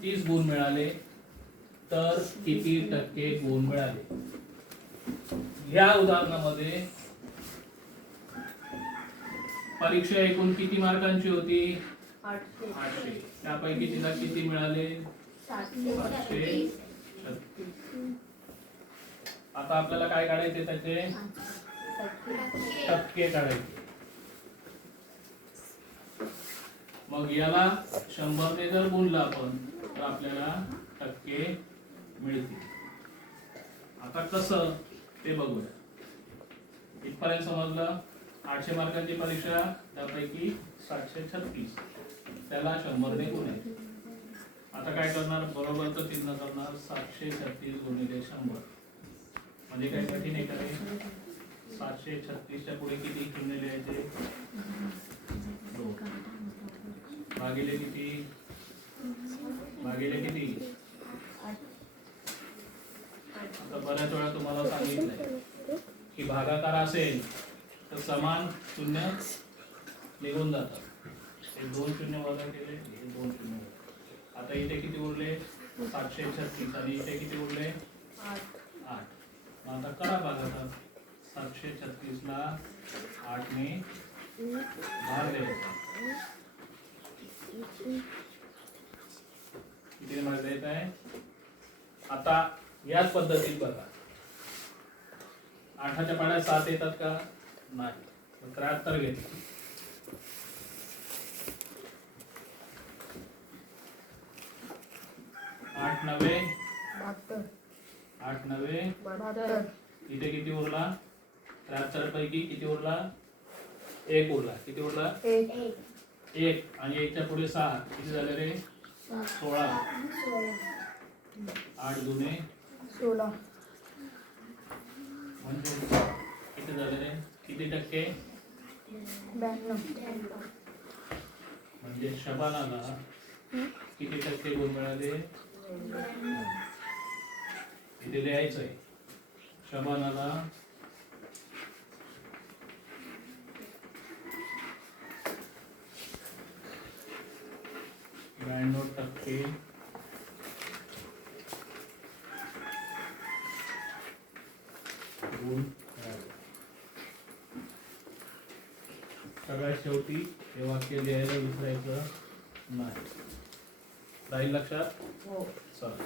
36 गुण मिळाले तर किती टक्के गुण मिळाले? या उदाहरणामध्ये परीक्षा एकूण किती मार्कांची होती? 800. त्यापैकी तिला किती मिळाले? 736. आता आपल्याला काय काढायचे त्याचे? टक्के काढायचे. मग याला 100 ने जर गुणलं आपण तर आपल्याला टक्के मिळतील. आता कसं ते बघूया. इथपर्यंत समजलं? 800 मार्कांची परीक्षा, त्यापैकी 736, त्याला 100 ने गुणायचे. आता काय करणार? बरोबरचं चिन्ह करणार. 736 गुणिले 100 म्हणजे काय कठीण आहे का? 736 च्या पुढे किती शून्य लिहायचे? 2 भागिले किती? भागिले किती? आता बऱ्याच वेळा तुम्हाला सांगितलंय की भागाकार असेल तर समान शून्य निघून जातात. हे 2 शून्य वजा केले, हे 2 शून्य. आता इथे किती उरले? 736 आणि इथे किती उरले? 8. मग आता करा भागाकार. 736 ला 8 ने भाग द्यायचा. किती भाग द्यायचा आहे? आता याच पद्धतीत बघा. 8च्या पाड्यात 7 येतात का? नाही. 73 घेतलं. 8 9 8 9 72. इथे किती उरला? 73 पैकी किती उरला? 1 उरला. किती उरला? 1 आणि 1च्या पुढे 6 किती झाले रे? 16. 8 दुने 16. म्हणजे किती झाले रे? किती टक्के? 92. म्हणजे शबानाला किती टक्के गुण मिळाले? इथे लिहायचंय. शबानाला 92% गुण मिळाले. सगळ्यात शेवटी हे वाक्य लिहायला विसरायचं नाही. राहील लक्षात? हो. चला.